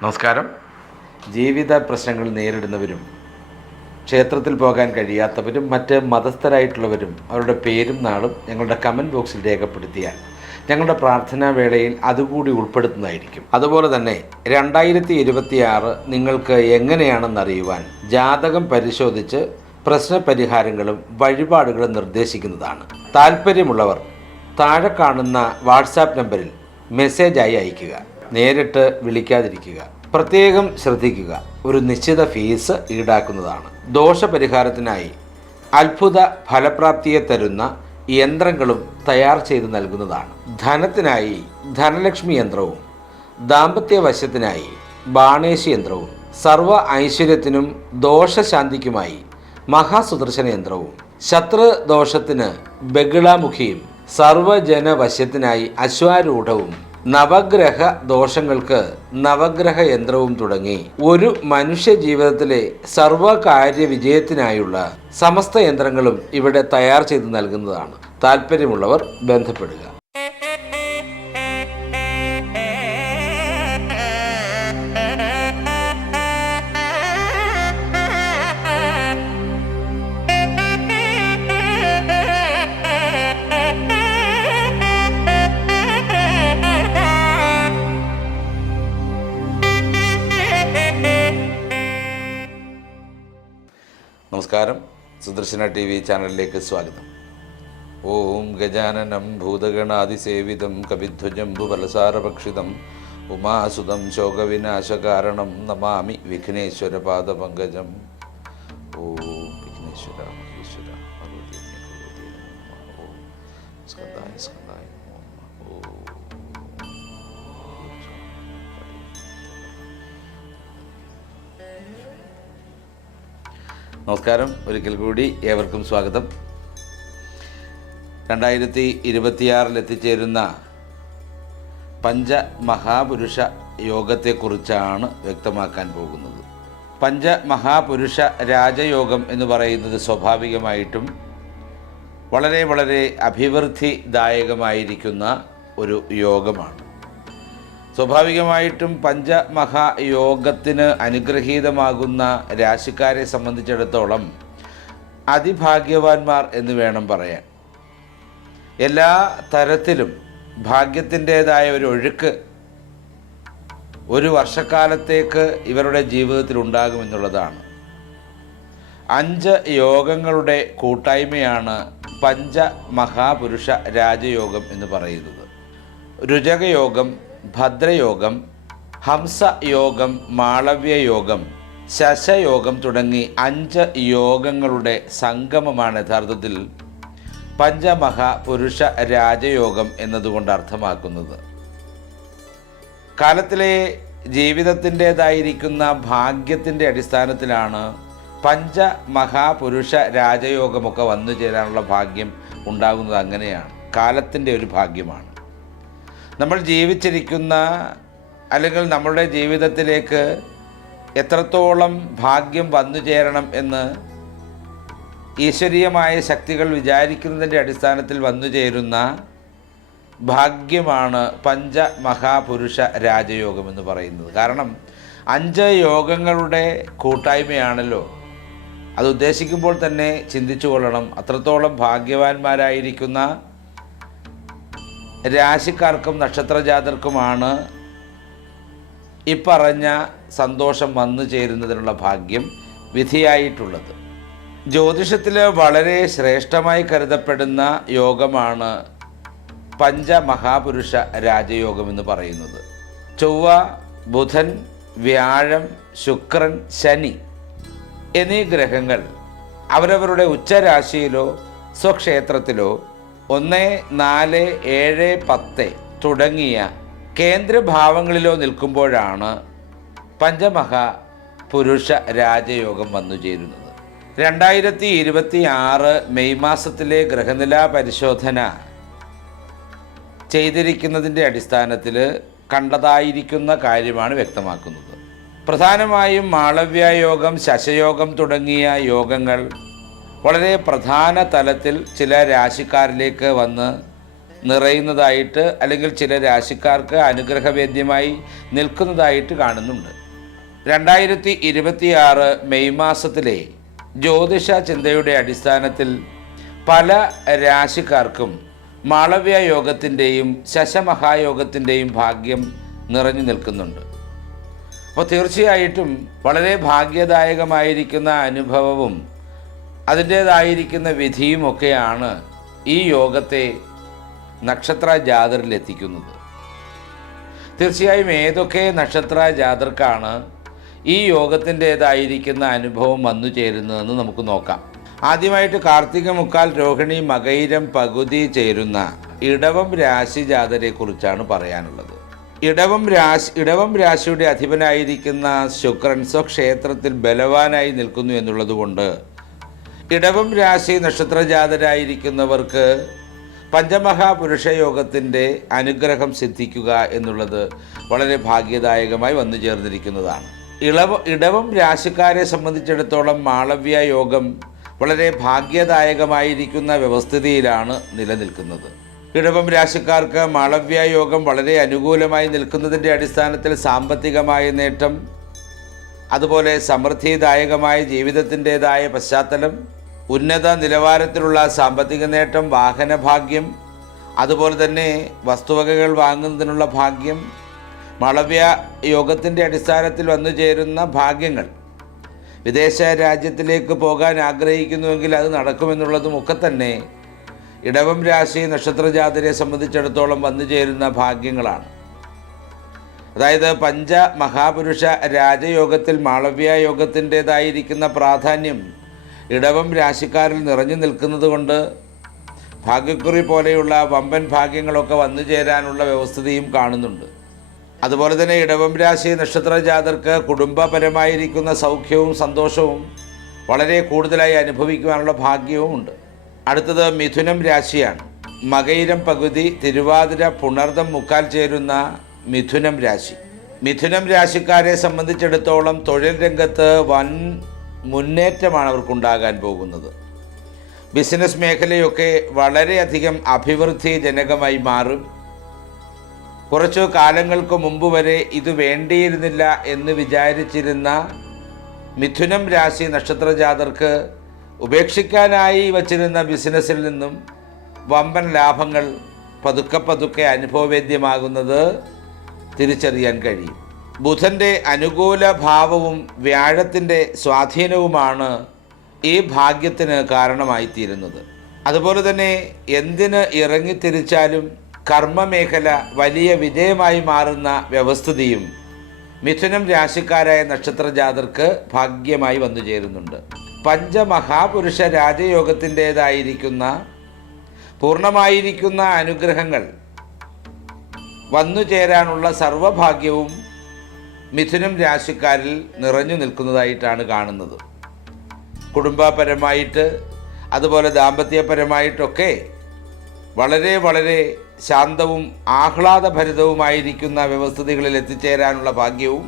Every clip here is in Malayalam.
നമസ്കാരം. ജീവിത പ്രശ്നങ്ങൾ നേരിടുന്നവരും ക്ഷേത്രത്തിൽ പോകാൻ കഴിയാത്തവരും മറ്റ് മതസ്ഥരായിട്ടുള്ളവരും അവരുടെ പേരും നാളും ഞങ്ങളുടെ കമൻറ്റ് ബോക്സിൽ രേഖപ്പെടുത്തിയാൽ ഞങ്ങളുടെ പ്രാർത്ഥനാ വേളയിൽ അതുകൂടി ഉൾപ്പെടുത്തുന്നതായിരിക്കും. അതുപോലെ തന്നെ 2026 നിങ്ങൾക്ക് എങ്ങനെയാണെന്നറിയുവാൻ ജാതകം പരിശോധിച്ച് പ്രശ്നപരിഹാരങ്ങളും വഴിപാടുകളും നിർദ്ദേശിക്കുന്നതാണ്. താല്പര്യമുള്ളവർ താഴെ കാണുന്ന വാട്സാപ്പ് നമ്പറിൽ മെസ്സേജായി അയയ്ക്കുക. നേരിട്ട് വിളിക്കാതിരിക്കുക. പ്രത്യേകം ശ്രദ്ധിക്കുക, ഒരു നിശ്ചിത ഫീസ് ഈടാക്കുന്നതാണ്. ദോഷപരിഹാരത്തിനായി അത്ഭുത ഫലപ്രാപ്തിയെ തരുന്ന യന്ത്രങ്ങളും തയ്യാർ ചെയ്ത് നൽകുന്നതാണ്. ധനത്തിനായി ധനലക്ഷ്മി യന്ത്രവും, ദാമ്പത്യവശത്തിനായി ബാണേശി യന്ത്രവും, സർവ ഐശ്വര്യത്തിനും ദോഷശാന്തിക്കുമായി മഹാസുദർശന യന്ത്രവും, ശത്രുദോഷത്തിന് ബഗിളാമുഖിയും, സർവജനവശ്യത്തിനായി അശ്വാരൂഢവും, നവഗ്രഹ ദോഷങ്ങൾക്ക് നവഗ്രഹ യന്ത്രവും തുടങ്ങി ഒരു മനുഷ്യ ജീവിതത്തിലെ സർവകാര്യ വിജയത്തിനായുള്ള സമസ്ത യന്ത്രങ്ങളും ഇവിടെ തയ്യാർ ചെയ്ത് നൽകുന്നതാണ്. താല്പര്യമുള്ളവർ ബന്ധപ്പെടുക. നമസ്കാരം. സുദർശന TV ചാനലിലേക്ക് സ്വാഗതം. ഓം ഗജാനനം ഭൂതഗണാതിസേവിതം കവിധ്വജംബുഫലസാരഭക്ഷിതം ഉമാസുതം ശോകവിനാശകാരണം നമാമി വിഘ്നേശ്വരപാദപങ്കജം. ഓം വിഘ്നേശ്വര മഹേശ്വര ഭഗവതി ഓം സ്കന്ദായ സ്കന്ദായ ഓം. നമസ്കാരം. ഒരിക്കൽ കൂടി ഏവർക്കും സ്വാഗതം. 2026 എത്തിച്ചേരുന്ന പഞ്ചമഹാപുരുഷ യോഗത്തെക്കുറിച്ചാണ് വ്യക്തമാക്കാൻ പോകുന്നത്. പഞ്ചമഹാപുരുഷ രാജയോഗം എന്ന് പറയുന്നത് സ്വാഭാവികമായിട്ടും വളരെ വളരെ അഭിവൃദ്ധിദായകമായിരിക്കുന്ന ഒരു യോഗമാണ്. സ്വാഭാവികമായിട്ടും പഞ്ചമഹായോഗത്തിന് അനുഗ്രഹീതമാകുന്ന രാശിക്കാരെ സംബന്ധിച്ചിടത്തോളം അതിഭാഗ്യവാന്മാർ എന്ന് വേണം പറയാൻ. എല്ലാ തരത്തിലും ഭാഗ്യത്തിൻ്റേതായ ഒരു ഒഴുക്ക് ഒരു വർഷക്കാലത്തേക്ക് ഇവരുടെ ജീവിതത്തിൽ ഉണ്ടാകുമെന്നുള്ളതാണ്. 5 യോഗങ്ങളുടെ കൂട്ടായ്മയാണ് പഞ്ചമഹാപുരുഷ രാജയോഗം എന്ന് പറയുന്നത്. രുചകയോഗം, ഭദ്രയോഗം, ഹംസയോഗം, മാളവ്യയോഗം, ശശയോഗം തുടങ്ങി 5 യോഗങ്ങളുടെ സംഗമമാണ് യഥാർത്ഥത്തിൽ പഞ്ചമഹാപുരുഷ രാജയോഗം എന്നതുകൊണ്ട് അർത്ഥമാക്കുന്നത്. കാലത്തിലെ ജീവിതത്തിൻ്റേതായിരിക്കുന്ന ഭാഗ്യത്തിൻ്റെ അടിസ്ഥാനത്തിലാണ് പഞ്ചമഹാപുരുഷ രാജയോഗമൊക്കെ വന്നു ചേരാനുള്ള ഭാഗ്യം ഉണ്ടാകുന്നത്. അങ്ങനെയാണ്, കാലത്തിൻ്റെ ഒരു ഭാഗ്യമാണ്. നമ്മൾ ജീവിച്ചിരിക്കുന്ന അല്ലെങ്കിൽ നമ്മളുടെ ജീവിതത്തിലേക്ക് എത്രത്തോളം ഭാഗ്യം വന്നു ചേരണം എന്ന് ഈശ്വരീയമായ ശക്തികൾ വിചാരിക്കുന്നതിൻ്റെ അടിസ്ഥാനത്തിൽ വന്നു ചേരുന്ന ഭാഗ്യമാണ് പഞ്ചമഹാപുരുഷ രാജയോഗം എന്ന് പറയുന്നത്. കാരണം 5 യോഗങ്ങളുടെ കൂട്ടായ്മയാണല്ലോ. അത് ഉദ്ദേശിക്കുമ്പോൾ തന്നെ ചിന്തിച്ചു കൊള്ളണം, അത്രത്തോളം ഭാഗ്യവാന്മാരായിരിക്കുന്ന രാശിക്കാർക്കും നക്ഷത്രജാതർക്കുമാണ് ഇപ്പറഞ്ഞ സന്തോഷം വന്നു ചേരുന്നതിനുള്ള ഭാഗ്യം വിധിയായിട്ടുള്ളത്. ജ്യോതിഷത്തിൽ വളരെ ശ്രേഷ്ഠമായി കരുതപ്പെടുന്ന യോഗമാണ് പഞ്ചമഹാപുരുഷ രാജയോഗം എന്ന് പറയുന്നത്. ചൊവ്വ, ബുധൻ, വ്യാഴം, ശുക്രൻ, ശനി എന്നീ ഗ്രഹങ്ങൾ അവരവരുടെ ഉച്ചരാശിയിലോ സ്വക്ഷേത്രത്തിലോ 1, 4, 7, 10 തുടങ്ങിയ കേന്ദ്രഭാവങ്ങളിലോ നിൽക്കുമ്പോഴാണ് പഞ്ചമഹാപുരുഷ രാജയോഗം വന്നു ചേരുന്നത്. 2026 മെയ് മാസത്തിലെ ഗ്രഹനില പരിശോധന ചെയ്തിരിക്കുന്നതിൻ്റെ അടിസ്ഥാനത്തിൽ കണ്ടതായിരിക്കുന്ന കാര്യമാണ് വ്യക്തമാക്കുന്നത്. പ്രധാനമായും മാളവ്യയോഗം, ശശയോഗം തുടങ്ങിയ യോഗങ്ങൾ വളരെ പ്രധാന തലത്തിൽ ചില രാശിക്കാരിലേക്ക് വന്ന് നിറയുന്നതായിട്ട് അല്ലെങ്കിൽ ചില രാശിക്കാർക്ക് അനുഗ്രഹവേദ്യമായി നിൽക്കുന്നതായിട്ട് കാണുന്നുണ്ട്. 2026 മെയ് മാസത്തിലെ ജ്യോതിഷ ചിന്തയുടെ അടിസ്ഥാനത്തിൽ പല രാശിക്കാർക്കും മാളവ്യ യോഗത്തിൻ്റെയും ശശമഹായോഗത്തിൻ്റെയും ഭാഗ്യം നിറഞ്ഞു നിൽക്കുന്നുണ്ട്. അപ്പോൾ തീർച്ചയായിട്ടും വളരെ ഭാഗ്യദായകമായിരിക്കുന്ന അനുഭവവും അതിൻ്റേതായിരിക്കുന്ന വിധിയുമൊക്കെയാണ് ഈ യോഗത്തെ നക്ഷത്ര ജാതറിലെത്തിക്കുന്നത്. തീർച്ചയായും ഏതൊക്കെ നക്ഷത്ര ജാതർക്കാണ് ഈ യോഗത്തിൻ്റേതായിരിക്കുന്ന അനുഭവം വന്നു ചേരുന്നതെന്ന് നമുക്ക് നോക്കാം. ആദ്യമായിട്ട് കാർത്തിക മുക്കാൽ രോഹിണി മകയിരം പകുതി ചേരുന്ന ഇടവം രാശി ജാതരെ കുറിച്ചാണ് പറയാനുള്ളത്. ഇടവം രാശിയുടെ അധിപനായിരിക്കുന്ന ശുക്രൻ സ്വക്ഷേത്രത്തിൽ ബലവാനായി നിൽക്കുന്നു എന്നുള്ളതുകൊണ്ട് ഇടവം രാശി നക്ഷത്രജാതരായിരിക്കുന്നവർക്ക് പഞ്ചമഹാപുരുഷ യോഗത്തിൻ്റെ അനുഗ്രഹം സിദ്ധിക്കുക എന്നുള്ളത് വളരെ ഭാഗ്യദായകമായി വന്നു ചേർന്നിരിക്കുന്നതാണ്. ഇടവം രാശിക്കാരെ സംബന്ധിച്ചിടത്തോളം മാളവ്യ യോഗം വളരെ ഭാഗ്യദായകമായിരിക്കുന്ന വ്യവസ്ഥിതിയിലാണ് നിലനിൽക്കുന്നത്. ഇടവം രാശിക്കാർക്ക് മാളവ്യ യോഗം വളരെ അനുകൂലമായി നിൽക്കുന്നതിൻ്റെ അടിസ്ഥാനത്തിൽ സാമ്പത്തികമായ നേട്ടം, അതുപോലെ സമൃദ്ധിദായകമായ ജീവിതത്തിൻ്റെതായ പശ്ചാത്തലം, ഉന്നത നിലവാരത്തിലുള്ള സാമ്പത്തിക നേട്ടം, വാഹനഭാഗ്യം, അതുപോലെ തന്നെ വസ്തുവകകൾ വാങ്ങുന്നതിനുള്ള ഭാഗ്യം, മാളവ്യ യോഗത്തിൻ്റെ അടിസ്ഥാനത്തിൽ വന്നു ചേരുന്ന ഭാഗ്യങ്ങൾ, വിദേശ രാജ്യത്തിലേക്ക് പോകാൻ ആഗ്രഹിക്കുന്നുവെങ്കിൽ അത് നടക്കുമെന്നുള്ളതുമൊക്കെ തന്നെ ഇടവം രാശി നക്ഷത്രജാതരെ സംബന്ധിച്ചിടത്തോളം വന്നു ചേരുന്ന ഭാഗ്യങ്ങളാണ്. അതായത് പഞ്ചമഹാപുരുഷ രാജയോഗത്തിൽ മാളവ്യ യോഗത്തിൻ്റേതായിരിക്കുന്ന പ്രാധാന്യം ഇടവം രാശിക്കാരിൽ നിറഞ്ഞു നിൽക്കുന്നത് കൊണ്ട് ഭാഗ്യക്കുറി പോലെയുള്ള വമ്പൻ ഭാഗ്യങ്ങളൊക്കെ വന്നു ചേരാനുള്ള വ്യവസ്ഥിതിയും കാണുന്നുണ്ട്. അതുപോലെ തന്നെ ഇടവം രാശി നക്ഷത്രജാതർക്ക് കുടുംബപരമായിരിക്കുന്ന സൗഖ്യവും സന്തോഷവും വളരെ കൂടുതലായി അനുഭവിക്കുവാനുള്ള ഭാഗ്യവും ഉണ്ട്. അടുത്തത് മിഥുനം രാശിയാണ്. മകയിരം പകുതി തിരുവാതിര പുണർദം മുക്കാൽ ചേരുന്ന മിഥുനം രാശി. മിഥുനം രാശിക്കാരെ സംബന്ധിച്ചിടത്തോളം തൊഴിൽ രംഗത്ത് വൻ മുന്നേറ്റമാണ് അവർക്കുണ്ടാകാൻ പോകുന്നത്. ബിസിനസ് മേഖലയൊക്കെ വളരെയധികം അഭിവൃദ്ധിജനകമായി മാറും. കുറച്ചു കാലങ്ങൾക്ക് മുമ്പ് വരെ ഇത് വേണ്ടിയിരുന്നില്ല എന്ന് വിചാരിച്ചിരുന്ന മിഥുനം രാശി നക്ഷത്രജാതർക്ക് ഉപേക്ഷിക്കാനായി വച്ചിരുന്ന ബിസിനസ്സിൽ നിന്നും വമ്പൻ ലാഭങ്ങൾ പതുക്കെ അനുഭവവേദ്യമാകുന്നത് തിരിച്ചറിയാൻ കഴിയും. ബുധൻ്റെ അനുകൂല ഭാവവും വ്യാഴത്തിൻ്റെ സ്വാധീനവുമാണ് ഈ ഭാഗ്യത്തിന് കാരണമായിത്തീരുന്നത്. അതുപോലെ തന്നെ എന്തിന് ഇറങ്ങിത്തിരിച്ചാലും കർമ്മമേഖല വലിയ വിജയമായി മാറുന്ന വ്യവസ്ഥിതിയും മിഥുനം രാശിക്കാരായ നക്ഷത്രജാതർക്ക് ഭാഗ്യമായി വന്നു ചേരുന്നുണ്ട്. പഞ്ചമഹാപുരുഷ രാജയോഗത്തിൻ്റേതായിരിക്കുന്ന പൂർണ്ണമായിരിക്കുന്ന അനുഗ്രഹങ്ങൾ വന്നു ചേരാനുള്ള സർവഭാഗ്യവും മിഥുനം രാശിക്കാരിൽ നിറഞ്ഞു നിൽക്കുന്നതായിട്ടാണ് കാണുന്നത്. കുടുംബപരമായിട്ട് അതുപോലെ ദാമ്പത്യപരമായിട്ടൊക്കെ വളരെ ശാന്തവും ആഹ്ലാദഭരിതവുമായിരിക്കുന്ന വ്യവസ്ഥിതികളിൽ എത്തിച്ചേരാനുള്ള ഭാഗ്യവും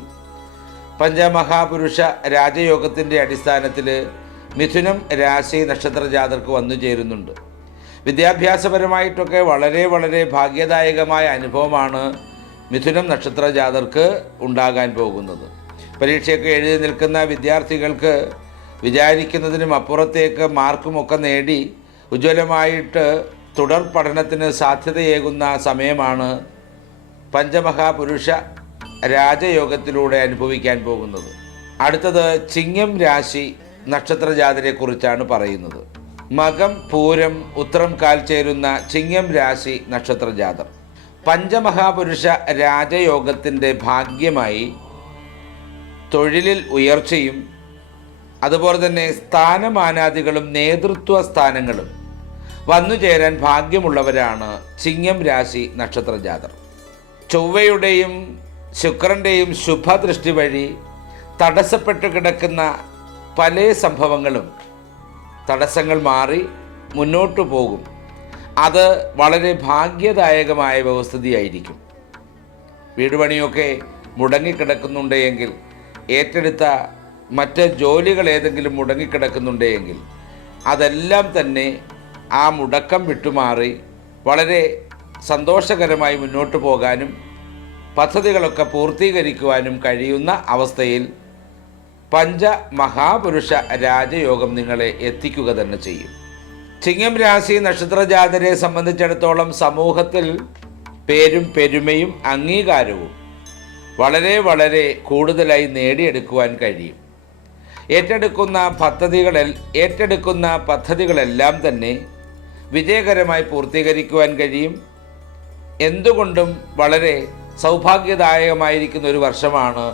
പഞ്ചമഹാപുരുഷ രാജയോഗത്തിൻ്റെ അടിസ്ഥാനത്തിൽ മിഥുനം രാശി നക്ഷത്രജാതർക്ക് വന്നു ചേരുന്നുണ്ട്. വിദ്യാഭ്യാസപരമായിട്ടൊക്കെ വളരെ ഭാഗ്യദായകമായ അനുഭവമാണ് മിഥുനം നക്ഷത്രജാതർക്ക് ഉണ്ടാകാൻ പോകുന്നത്. പരീക്ഷയൊക്കെ എഴുതി നിൽക്കുന്ന വിദ്യാർത്ഥികൾക്ക് വിചാരിക്കുന്നതിനും അപ്പുറത്തേക്ക് മാർക്കുമൊക്കെ നേടി ഉജ്ജ്വലമായിട്ട് തുടർ പഠനത്തിന് സാധ്യതയേകുന്ന സമയമാണ് പഞ്ചമഹാപുരുഷ രാജയോഗത്തിലൂടെ അനുഭവിക്കാൻ പോകുന്നത്. അടുത്തത് ചിങ്ങം രാശി നക്ഷത്രജാതരെക്കുറിച്ചാണ് പറയുന്നത്. മകം പൂരം ഉത്രം കാൽ ചേരുന്ന ചിങ്ങം രാശി നക്ഷത്രജാതർ പഞ്ചമഹാപുരുഷ രാജയോഗത്തിൻ്റെ ഭാഗ്യമായി തൊഴിലിൽ ഉയർച്ചയും അതുപോലെ തന്നെ സ്ഥാനമാനാദികളും നേതൃത്വ സ്ഥാനങ്ങളും വന്നു ചേരാൻ ഭാഗ്യമുള്ളവരാണ് ചിങ്ങം രാശി നക്ഷത്രജാതർ. ചൊവ്വയുടെയും ശുക്രൻ്റെയും ശുഭദൃഷ്ടി വഴി തടസ്സപ്പെട്ട് കിടക്കുന്ന പല സംഭവങ്ങളും തടസ്സങ്ങൾ മാറി മുന്നോട്ടു പോകും. അത് വളരെ ഭാഗ്യദായകമായ വ്യവസ്ഥിതിയായിരിക്കും. വീടുപണിയൊക്കെ മുടങ്ങിക്കിടക്കുന്നുണ്ടെങ്കിൽ, ഏറ്റെടുത്ത മറ്റ് ജോലികൾ ഏതെങ്കിലും മുടങ്ങിക്കിടക്കുന്നുണ്ടെങ്കിൽ അതെല്ലാം തന്നെ ആ മുടക്കം വിട്ടുമാറി വളരെ സന്തോഷകരമായി മുന്നോട്ട് പോകാനും പദ്ധതികളൊക്കെ പൂർത്തീകരിക്കുവാനും കഴിയുന്ന അവസ്ഥയിൽ പഞ്ചമഹാപുരുഷ രാജയോഗം നിങ്ങളെ എത്തിക്കുക തന്നെ ചെയ്യും. ചിങ്ങം രാശി നക്ഷത്ര ജാതരെ സംബന്ധിച്ചിടത്തോളം സമൂഹത്തിൽ പേരും പെരുമയും അംഗീകാരവും വളരെ വളരെ കൂടുതലായി നേടിയെടുക്കുവാൻ കഴിയും. ഏറ്റെടുക്കുന്ന പദ്ധതികളെല്ലാം തന്നെ വിജയകരമായി പൂർത്തീകരിക്കുവാൻ കഴിയും. എന്തുകൊണ്ടും വളരെ സൗഭാഗ്യദായകമായിരിക്കുന്ന ഒരു വർഷമാണ്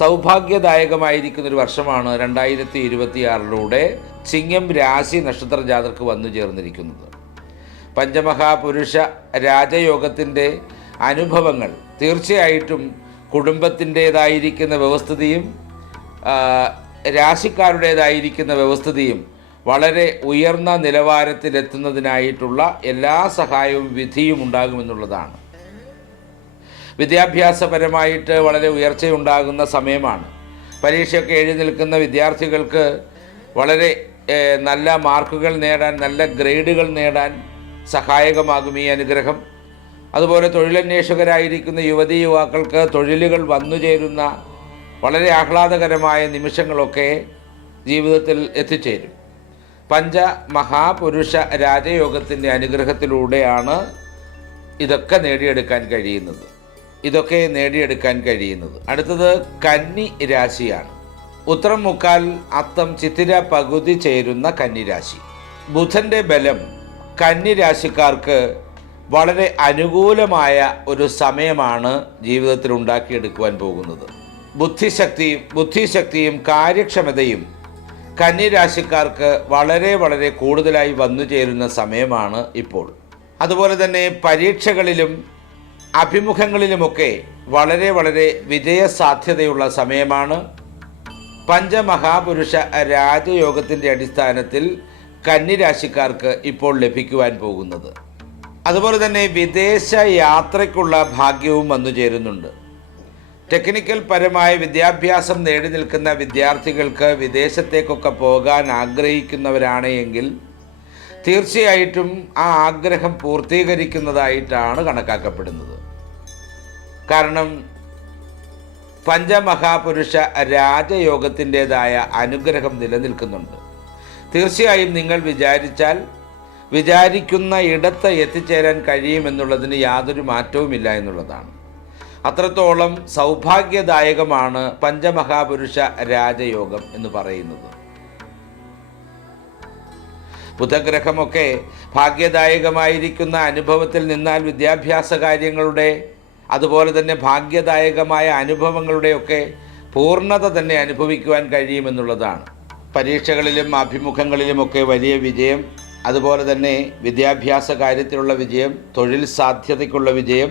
2026 ചിങ്ങം രാശി നക്ഷത്ര ജാതർക്ക് വന്നു ചേർന്നിരിക്കുന്നത്. പഞ്ചമഹാപുരുഷ രാജയോഗത്തിൻ്റെ അനുഭവങ്ങൾ തീർച്ചയായിട്ടും കുടുംബത്തിൻ്റേതായിരിക്കുന്ന വ്യവസ്ഥിതിയും രാശിക്കാരുടേതായിരിക്കുന്ന വ്യവസ്ഥിതിയും വളരെ ഉയർന്ന നിലവാരത്തിലെത്തുന്നതിനായിട്ടുള്ള എല്ലാ സഹായവും വിധിയും ഉണ്ടാകുമെന്നുള്ളതാണ്. വിദ്യാഭ്യാസപരമായിട്ട് വളരെ ഉയർച്ചയുണ്ടാകുന്ന സമയമാണ്. പരീക്ഷയൊക്കെ എഴുതി നിൽക്കുന്ന വിദ്യാർത്ഥികൾക്ക് വളരെ നല്ല മാർക്കുകൾ നേടാൻ, നല്ല ഗ്രേഡുകൾ നേടാൻ സഹായകമാകും ഈ അനുഗ്രഹം. അതുപോലെ തൊഴിലന്വേഷകരായിരിക്കുന്ന യുവതീ യുവാക്കൾക്ക് തൊഴിലുകൾ വന്നുചേരുന്ന വളരെ ആഹ്ലാദകരമായ നിമിഷങ്ങളൊക്കെ ജീവിതത്തിൽ എത്തിച്ചേരും. പഞ്ചമഹാപുരുഷ രാജയോഗത്തിൻ്റെ അനുഗ്രഹത്തിലൂടെയാണ് ഇതൊക്കെ നേടിയെടുക്കാൻ കഴിയുന്നത്. അടുത്തത് കന്നി രാശിയാണ്. ഉത്രം മുക്കാൽ അത്തം ചിത്തിര പകുതി ചേരുന്ന കന്നിരാശി. ബുധൻ്റെ ബലം കന്നിരാശിക്കാർക്ക് വളരെ അനുകൂലമായ ഒരു സമയമാണ് ജീവിതത്തിൽ ഉണ്ടാക്കിയെടുക്കുവാൻ പോകുന്നത്. ബുദ്ധിശക്തിയും കാര്യക്ഷമതയും കന്നിരാശിക്കാർക്ക് വളരെ വളരെ കൂടുതലായി വന്നു ചേരുന്ന സമയമാണ് ഇപ്പോൾ. അതുപോലെ തന്നെ പരീക്ഷകളിലും അഭിമുഖങ്ങളിലുമൊക്കെ വളരെ വളരെ വിജയസാധ്യതയുള്ള സമയമാണ്. പഞ്ചമഹാപുരുഷ രാജയോഗത്തിൻ്റെ അടിസ്ഥാനത്തിൽ കന്നിരാശിക്കാർക്ക് ഇപ്പോൾ ലഭിക്കുവാൻ പോകുന്നത്. അതുപോലെ തന്നെ വിദേശ യാത്രയ്ക്കുള്ള ഭാഗ്യവും വന്നു ചേരുന്നുണ്ട്. ടെക്നിക്കൽ പരമായ വിദ്യാഭ്യാസം നേടി നിൽക്കുന്ന വിദ്യാർത്ഥികൾക്ക് വിദേശത്തേക്കൊക്കെ പോകാൻ ആഗ്രഹിക്കുന്നവരാണ് എങ്കിൽ തീർച്ചയായിട്ടും ആ ആഗ്രഹം പൂർത്തീകരിക്കുന്നതായിട്ടാണ് കണക്കാക്കപ്പെടുന്നത്. കാരണം പഞ്ചമഹാപുരുഷ രാജയോഗത്തിൻ്റെതായ അനുഗ്രഹം നിലനിൽക്കുന്നുണ്ട്. തീർച്ചയായും നിങ്ങൾ വിചാരിക്കുന്ന ഇടത്ത് എത്തിച്ചേരാൻ കഴിയുമെന്നുള്ളതിന് യാതൊരു മാറ്റവുമില്ല എന്നുള്ളതാണ്. അത്രത്തോളം സൗഭാഗ്യദായകമാണ് പഞ്ചമഹാപുരുഷ രാജയോഗം എന്ന് പറയുന്നത്. ബുധഗ്രഹമൊക്കെ ഭാഗ്യദായകമായിരിക്കുന്ന അനുഭവത്തിൽ നിന്നാൽ വിദ്യാഭ്യാസ കാര്യങ്ങളുടെ അതുപോലെ തന്നെ ഭാഗ്യദായകമായ അനുഭവങ്ങളുടെയൊക്കെ പൂർണ്ണത തന്നെ അനുഭവിക്കുവാൻ കഴിയുമെന്നുള്ളതാണ്. പരീക്ഷകളിലും അഭിമുഖങ്ങളിലുമൊക്കെ വലിയ വിജയം, അതുപോലെ തന്നെ വിദ്യാഭ്യാസ കാര്യത്തിലുള്ള വിജയം, തൊഴിൽ സാധ്യതയ്ക്കുള്ള വിജയം,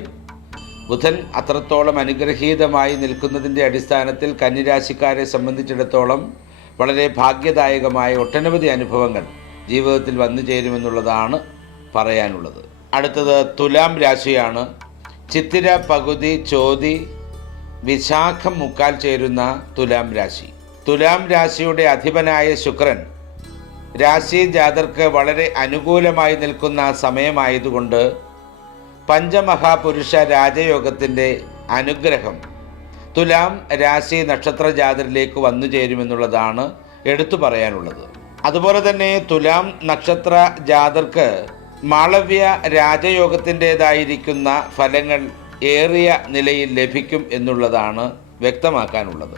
ബുധൻ അത്രത്തോളം അനുഗ്രഹീതമായി നിൽക്കുന്നതിൻ്റെ അടിസ്ഥാനത്തിൽ കന്നിരാശിക്കാരെ സംബന്ധിച്ചിടത്തോളം വളരെ ഭാഗ്യദായകമായ ഒട്ടനവധി അനുഭവങ്ങൾ ജീവിതത്തിൽ വന്നു ചേരുമെന്നുള്ളതാണ് പറയാനുള്ളത്. അടുത്തത് തുലാം രാശിയാണ്. ചിത്തിര പകുതി ചോതി വിശാഖം മുക്കാൽ ചേരുന്ന തുലാം രാശി. തുലാം രാശിയുടെ അധിപനായ ശുക്രൻ രാശി ജാതർക്ക് വളരെ അനുകൂലമായി നിൽക്കുന്ന സമയമായതുകൊണ്ട് പഞ്ചമഹാപുരുഷ രാജയോഗത്തിൻ്റെ അനുഗ്രഹം തുലാം രാശി നക്ഷത്ര ജാതരിലേക്ക് വന്നു ചേരുമെന്നുള്ളതാണ് എടുത്തു പറയാനുള്ളത്. അതുപോലെ തന്നെ തുലാം നക്ഷത്ര ജാതർക്ക് മാളവ്യ രാജയോഗത്തിൻ്റെതായിരിക്കുന്ന ഫലങ്ങൾ ഏറിയ നിലയിൽ ലഭിക്കും എന്നുള്ളതാണ് വ്യക്തമാക്കാനുള്ളത്.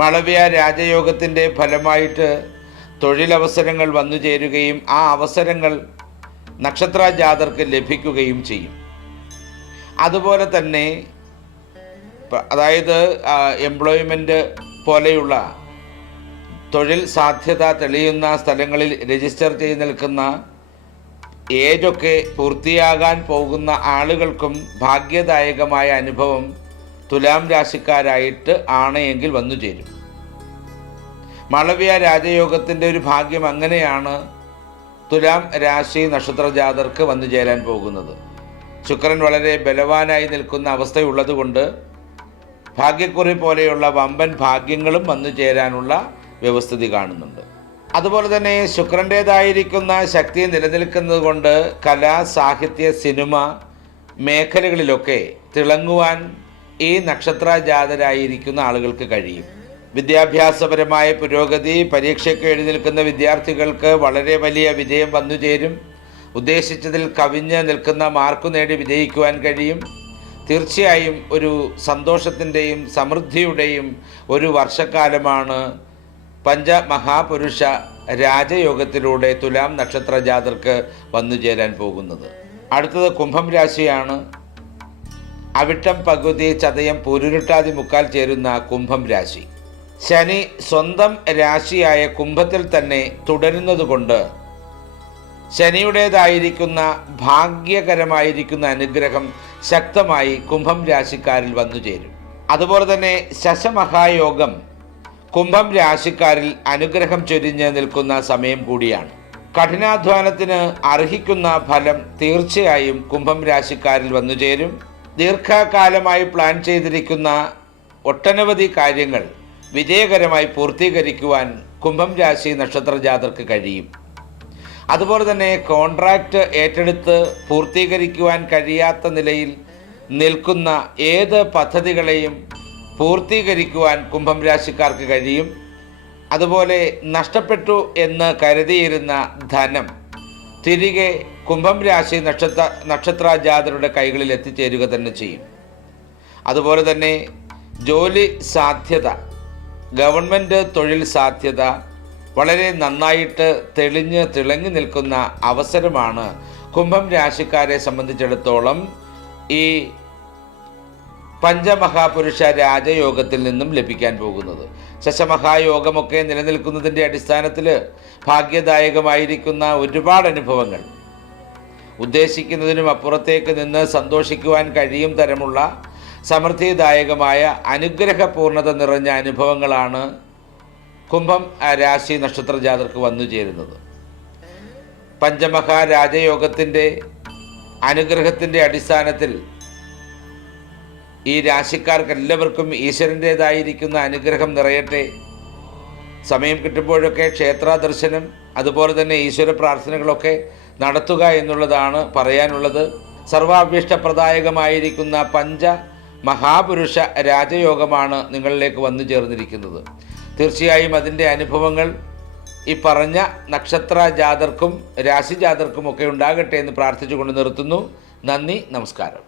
മാളവ്യ രാജയോഗത്തിൻ്റെ ഫലമായിട്ട് തൊഴിലവസരങ്ങൾ വന്നു ചേരുകയും ആ അവസരങ്ങൾ നക്ഷത്ര ജാതർക്ക് ലഭിക്കുകയും ചെയ്യും. അതുപോലെ തന്നെ അതായത് എംപ്ലോയ്മെൻറ്റ് പോലെയുള്ള തൊഴിൽ സാധ്യത തെളിയുന്ന സ്ഥലങ്ങളിൽ രജിസ്റ്റർ ചെയ്ത് നിൽക്കുന്ന ഏജൊക്കെ പൂർത്തിയാകാൻ പോകുന്ന ആളുകൾക്കും ഭാഗ്യദായകമായ അനുഭവം തുലാം രാശിക്കാരായിട്ട് ആണ് എങ്കിൽ വന്നു ചേരും. മാളവ്യ രാജയോഗത്തിൻ്റെ ഒരു ഭാഗ്യം അങ്ങനെയാണ് തുലാം രാശി നക്ഷത്ര ജാതർക്ക് വന്നു ചേരാൻ പോകുന്നത്. ശുക്രൻ വളരെ ബലവാനായി നിൽക്കുന്ന അവസ്ഥയുള്ളതുകൊണ്ട് ഭാഗ്യക്കുറി പോലെയുള്ള വമ്പൻ ഭാഗ്യങ്ങളും വന്നു ചേരാനുള്ള വ്യവസ്ഥിതി കാണുന്നുണ്ട്. അതുപോലെ തന്നെ ശുക്രൻ്റേതായിരിക്കുന്ന ശക്തി നിലനിൽക്കുന്നത് കൊണ്ട് കല, സാഹിത്യ, സിനിമ, മേഖലകളിലൊക്കെ തിളങ്ങുവാൻ ഈ നക്ഷത്രജാതരായിരിക്കുന്ന ആളുകൾക്ക് കഴിയും. വിദ്യാഭ്യാസപരമായ പുരോഗതി, പരീക്ഷയ്ക്ക് എഴുതി നിൽക്കുന്ന വിദ്യാർത്ഥികൾക്ക് വളരെ വലിയ വിജയം വന്നു ചേരും. ഉദ്ദേശിച്ചതിൽ കവിഞ്ഞ് നിൽക്കുന്ന മാർക്ക് നേടി വിജയിക്കുവാൻ കഴിയും. തീർച്ചയായും ഒരു സന്തോഷത്തിൻ്റെയും സമൃദ്ധിയുടെയും ഒരു വർഷക്കാലമാണ് പഞ്ചമഹാപുരുഷ രാജയോഗത്തിലൂടെ തുലാം നക്ഷത്ര ജാതർക്ക് വന്നു ചേരാൻ പോകുന്നത്. അടുത്തത് കുംഭം രാശിയാണ്. അവിട്ടം, പകുതി, ചതയം, പൂരുരുട്ടാതി, മുക്കാൽ ചേരുന്ന കുംഭം രാശി. ശനി സ്വന്തം രാശിയായ കുംഭത്തിൽ തന്നെ തുടരുന്നതുകൊണ്ട് ശനിയുടേതായിരിക്കുന്ന ഭാഗ്യകരമായിരിക്കുന്ന അനുഗ്രഹം ശക്തമായി കുംഭം രാശിക്കാരിൽ വന്നു ചേരും. അതുപോലെ തന്നെ ശശമഹായോഗം കുംഭം രാശിക്കാരിൽ അനുഗ്രഹം ചൊരിഞ്ഞ് നിൽക്കുന്ന സമയം കൂടിയാണ്. കഠിനാധ്വാനത്തിന് അർഹിക്കുന്ന ഫലം തീർച്ചയായും കുംഭം രാശിക്കാരിൽ വന്നു ചേരും. ദീർഘകാലമായി പ്ലാൻ ചെയ്തിരിക്കുന്ന ഒട്ടനവധി കാര്യങ്ങൾ വിജയകരമായി പൂർത്തീകരിക്കുവാൻ കുംഭം രാശി നക്ഷത്ര ജാതർക്ക് കഴിയും. അതുപോലെ തന്നെ കോൺട്രാക്റ്റ് ഏറ്റെടുത്ത് പൂർത്തീകരിക്കുവാൻ കഴിയാത്ത നിലയിൽ നിൽക്കുന്ന ഏത് പദ്ധതികളെയും പൂർത്തീകരിക്കുവാൻ കുംഭം രാശിക്കാർക്ക് കഴിയും. അതുപോലെ നഷ്ടപ്പെട്ടു എന്ന് കരുതിയിരുന്ന ധനം തിരികെ കുംഭം രാശി നക്ഷത്ര ജാതരുടെ കൈകളിൽ എത്തിച്ചേരുക തന്നെ ചെയ്യും. അതുപോലെ തന്നെ ജോലി സാധ്യത, ഗവൺമെൻറ് തൊഴിൽ സാധ്യത വളരെ നന്നായിട്ട് തിളങ്ങി നിൽക്കുന്ന അവസരമാണ് കുംഭം രാശിക്കാരെ സംബന്ധിച്ചിടത്തോളം ഈ പഞ്ചമഹാപുരുഷ രാജയോഗത്തിൽ നിന്നും ലഭിക്കാൻ പോകുന്നത്. ശശമഹായോഗമൊക്കെ നിലനിൽക്കുന്നതിൻ്റെ അടിസ്ഥാനത്തിൽ ഭാഗ്യദായകമായിരിക്കുന്ന ഒരുപാട് അനുഭവങ്ങൾ, ഉദ്ദേശിക്കുന്നതിനും അപ്പുറത്തേക്ക് നിന്ന് സന്തോഷിക്കുവാൻ കഴിയും തരമുള്ള സമൃദ്ധിദായകമായ അനുഗ്രഹപൂർണത നിറഞ്ഞ അനുഭവങ്ങളാണ് കുംഭം രാശി നക്ഷത്ര ജാതർക്ക് വന്നു ചേരുന്നത്. പഞ്ചമഹാരാജയോഗത്തിൻ്റെ അനുഗ്രഹത്തിൻ്റെ അടിസ്ഥാനത്തിൽ ഈ രാശിക്കാർക്ക് എല്ലാവർക്കും ഈശ്വരൻ്റേതായിരിക്കുന്ന അനുഗ്രഹം നിറയട്ടെ. സമയം കിട്ടുമ്പോഴൊക്കെ ക്ഷേത്ര ദർശനം, അതുപോലെ തന്നെ ഈശ്വര പ്രാർത്ഥനകളൊക്കെ നടത്തുക എന്നുള്ളതാണ് പറയാനുള്ളത്. സർവാഭീഷ്ടപ്രദായകമായിരിക്കുന്ന പഞ്ചമഹാപുരുഷ രാജയോഗമാണ് നിങ്ങളിലേക്ക് വന്നു ചേർന്നിരിക്കുന്നത്. തീർച്ചയായും അതിൻ്റെ അനുഭവങ്ങൾ ഈ പറഞ്ഞ നക്ഷത്ര ജാതർക്കും രാശി ജാതർക്കും ഒക്കെ ഉണ്ടാകട്ടെ എന്ന് പ്രാർത്ഥിച്ചുകൊണ്ട് നിർത്തുന്നു. നന്ദി, നമസ്കാരം.